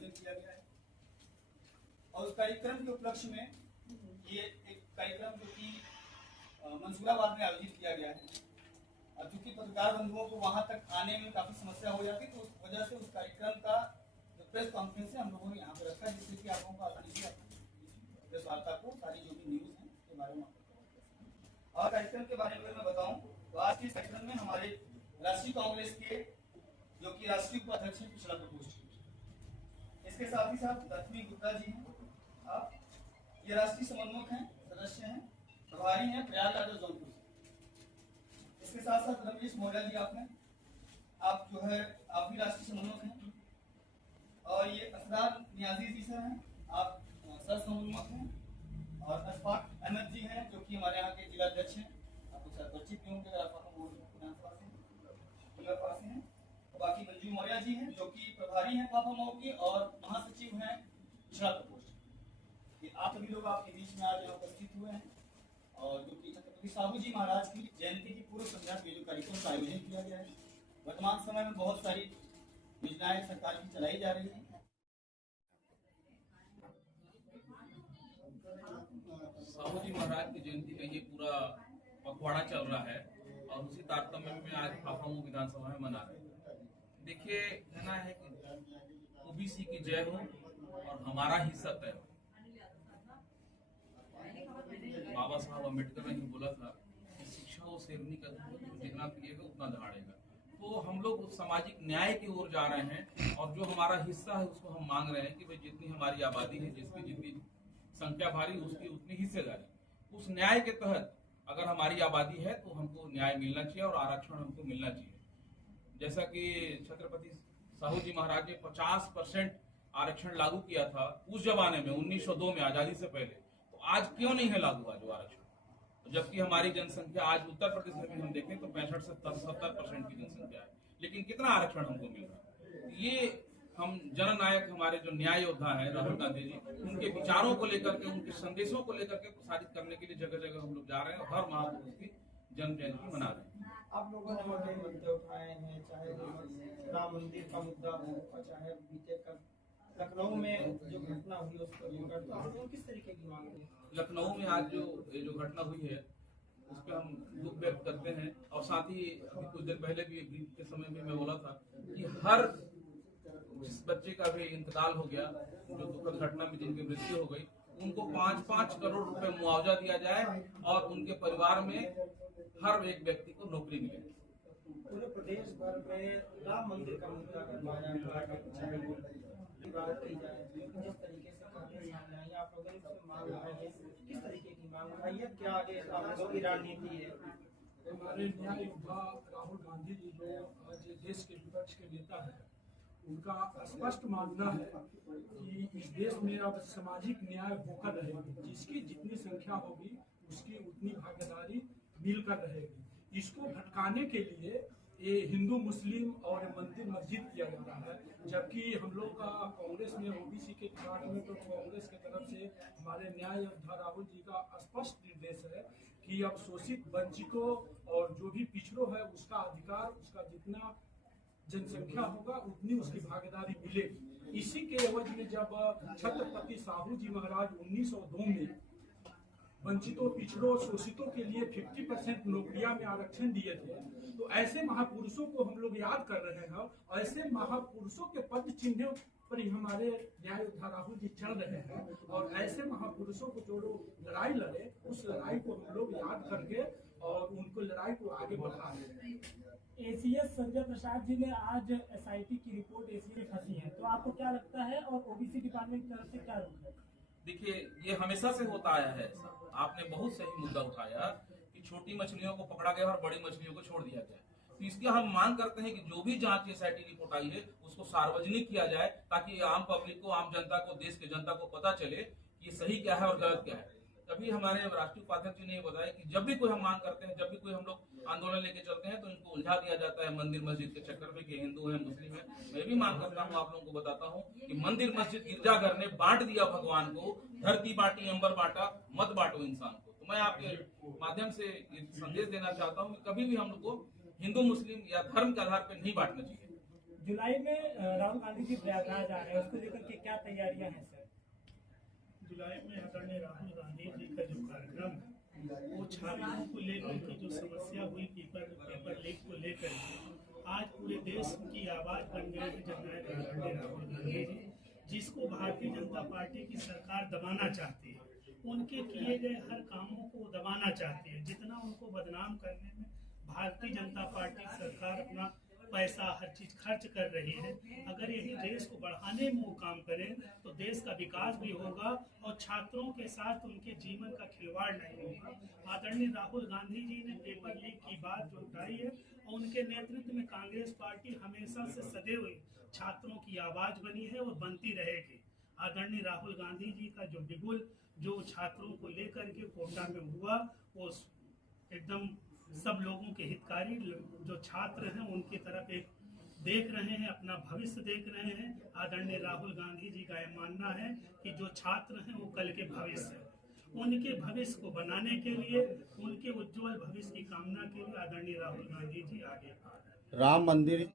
आयोजित किया गया है। और उस कार्यक्रम के उपलक्ष्य में ये एक कार्यक्रम जो कि मंसूराबाद में आयोजित किया गया है। अब चूंकि पत्रकार बंधुओं को वहां तक आने में काफी समस्या हो जाती, तो उस वजह से उस कार्यक्रम का जो प्रेस कॉन्फ्रेंस है हम लोगों ने यहाँ पे रखा, जिससे कि आप लोगों को आसानी से प्रेस वार्ता को सारी जो भी न्यूज है उसके बारे में। और कार्यक्रम के बारे में अगर मैं बताऊं तो आज के कार्यक्रम में हमारे राष्ट्रीय कांग्रेस के जो कि राष्ट्रीय उपाध्यक्ष हैं पिछड़ा प्रकोष्ठ, इसके साथ ही साथ लक्ष्मी गुप्ता जी हैं, आप ये राष्ट्रीय समन्वयक हैं, सदस्य हैं, प्रभारी हैं प्रयागराज और जौनपुर से। इसके साथ साथ रमेश मौर्य जी आप जो है आप भी राष्ट्रीय समन्वयक हैं। और ये असरार नियाजी जी सर हैं, आप सर समन्वयक हैं। और अशफाक अहमद जी हैं जो कि हमारे यहाँ के जिला अध्यक्ष हैं, आपको शायद परिचित भी होंगे अगर आप विधानसभा से हैं। बाकी मंजू मौर्य जी हैं जो कि प्रभारी हैं पापा मऊ के और महासचिव हैं पिछड़ा प्रकोष्ठ। ये आप सभी लोग आपके बीच में आज उपस्थित हुए हैं और जो कि छत्रपति साहू जी महाराज की जयंती की पूर्व संध्या के जो कार्यक्रम का आयोजन किया गया है। वर्तमान समय में बहुत सारी योजनाएं सरकार की चलाई जा रही है। साहू जी महाराज की जयंती का ये पूरा पखवाड़ा चल रहा है और उसी तारतम्य में आज फाफामऊ विधानसभा में मना रहे हैं। देखिए, कहना है कि ओबीसी की जय हो और हमारा हिस्सा तय हो। बाबा साहब अम्बेडकर ने बोला था कि शिक्षा और शेरनी का जितना पिएगा उतना दहाड़ेगा। तो हम लोग सामाजिक न्याय की ओर जा रहे हैं और जो हमारा हिस्सा है उसको हम मांग रहे हैं कि भाई जितनी हमारी आबादी है, जिसकी जितनी संख्या भारी, उसकी उतनी हिस्सेदारी। उस न्याय के तहत अगर हमारी आबादी है तो हमको न्याय मिलना चाहिए और आरक्षण हमको मिलना चाहिए। जैसा कि छत्रपति साहू जी महाराज ने 50% आरक्षण लागू किया था उस जमाने में 1902 में, आजादी से पहले, तो आज क्यों नहीं है लागू आज आरक्षण? जबकि हमारी जनसंख्या आज उत्तर प्रदेश में भी हम देखें तो 65 से 70% की जनसंख्या है, लेकिन कितना आरक्षण हमको मिल रहा है? ये हम जननायक हमारे जो न्याय योद्धा हैं राहुल गांधी जी, उनके विचारों को लेकर के, उनके संदेशों को लेकर के प्रसारित करने के लिए जगह जगह हम लोग जा रहे हैं और हर महापुरुष की जन्म जयंती मना रहे हैं। आप लोगों ने मुद्दे उठाए हैं, चाहे राम मंदिर का मुद्दा हो और चाहे बीते कल लखनऊ में जो घटना हुई उसको लेकर, तो आप लोग किस तरीके की मांग है? लखनऊ में आज जो घटना हुई है उस पर हम दुख व्यक्त करते हैं और साथ ही अभी कुछ देर पहले भी ब्रीफ के समय में मैं बोला था कि हर जिस बच्चे का भी इंतकाल हो गया, जो दुखद घटना में जिनकी मृत्यु हो गई, उनको 5-5 करोड़ रुपए मुआवजा दिया जाए और उनके परिवार में हर एक व्यक्ति को नौकरी मिले। पूरे प्रदेश भर में राम मंदिर का मुद्दा करवाया बात की जाए, जिस तरीके से काफी सामने आई, आप लोगों ने मांग उठाई है, किस तरीके की मांग उठाई है, क्या आगे आप लोगों की रणनीति है? हमारे न्याय योद्धा राहुल गांधी जी जो आज देश के विपक्ष के नेता है, उनका स्पष्ट मानना है कि इस देश में अब सामाजिक न्याय होकर रहेगी, जिसकी जितनी संख्या होगी उसकी उतनी भागीदारी मिलकर रहेगी। इसको भटकाने के लिए ये हिंदू मुस्लिम और मंदिर मस्जिद किया जा रहा है, जबकि हम लोग का कांग्रेस में ओबीसी के डिपार्टमेंट और कांग्रेस के तरफ से हमारे न्याय योद्धा राहुल जी का स्पष्ट निर्देश है कि अब शोषित वंचितों और जो भी पिछड़ों है उसका अधिकार, उसका जितना जनसंख्या होगा उतनी उसकी भागीदारी मिलेगी। इसी के एवज में जब छत्रपति साहू जी महाराज 1902 में वंचितों, पिछड़ों, शोषितों के लिए 50% नौकरियां में आरक्षण दिए थे, तो ऐसे महापुरुषों को हम लोग याद कर रहे हैं। ऐसे महापुरुषों के पद चिन्ह पर ही हमारे न्याय योद्धा राहुल जी चल रहे हैं और ऐसे महापुरुषों को जो लोग लड़ाई लड़े, उस लड़ाई को हम लोग याद करके और उनको लड़ाई को आगे बढ़ा रहे हैं। एसीएस संजय प्रसाद जी ने आज एसआईटी की रिपोर्ट एसीएस फंसी है, तो आपको क्या लगता है और ओबीसी डिपार्टमेंट की तरफ से क्या रुख है? देखिए, ये हमेशा से होता आया है ऐसा। आपने बहुत सही मुद्दा उठाया कि छोटी मछलियों को पकड़ा गया और बड़ी मछलियों को छोड़ दिया गया। तो इसकी हम मांग करते हैं कि जो भी जांच एसआईटी रिपोर्ट आई है उसको सार्वजनिक किया जाए, ताकि आम पब्लिक को, आम जनता को, देश की जनता को पता चले कि ये सही क्या है और गलत क्या है। तभी हमारे राष्ट्रीय उपाध्यक्ष जी ने ये बताया कि जब भी कोई हम मांग करते हैं, जब भी कोई हम लोग आंदोलन लेके चलते हैं, तो इनको उलझा दिया जाता है मंदिर मस्जिद के चक्कर में कि हिंदू है, मुस्लिम है। मैं भी मांग करता हूँ, आप लोगों को बताता हूँ कि मंदिर मस्जिद गिरजाघर ने बांट दिया भगवान को, धरती बांटी अंबर बांटा, मत बांटो इंसान को। तो मैं आपके माध्यम से ये संदेश देना चाहता हूँ कि कभी भी हम लोग को हिंदू मुस्लिम या धर्म के आधार पर नहीं बांटना चाहिए। जुलाई में राहुल गांधी जी प्रयागराज आ रहे हैं, उसको लेकर के क्या तैयारियां हैं सर? जुलाई में आदरणीय राहुल गांधी जी का जो कार्यक्रम है वो छात्रों को लेकर की जो समस्या हुई पेपर लीक को लेकर आज पूरे देश की आवाज बन गए हैं जननायक आदरणीय राहुल गांधी जी, जिसको भारतीय जनता पार्टी की सरकार दबाना चाहती है। उनके किए गए हर कामों को दबाना चाहती है। जितना उनको बदनाम करने में भारतीय जनता पार्टी सरकार अपना पैसा हर चीज खर्च कर रही है, अगर यही देश को बढ़ाने में वो काम करें तो देश का विकास भी होगा और छात्रों के साथ उनके जीवन का खिलवाड़ नहीं होगा। आदरणीय राहुल गांधी जी ने पेपर लीक की बात जो उठाई है और उनके नेतृत्व में कांग्रेस पार्टी हमेशा से सदैव छात्रों की आवाज बनी है और बनती रहेगी। आदरणीय राहुल गांधी जी का जो बिगुल जो छात्रों को लेकर के कोटा में हुआ वो एकदम सब लोगों के हितकारी जो छात्र हैं उनकी तरफ एक देख रहे हैं, अपना भविष्य देख रहे हैं। आदरणीय राहुल गांधी जी का यह मानना है कि जो छात्र हैं वो कल के भविष्य हैं। उनके भविष्य को बनाने के लिए, उनके उज्जवल भविष्य की कामना के लिए आदरणीय राहुल गांधी जी आगे आ रहे हैं। राम मंदिर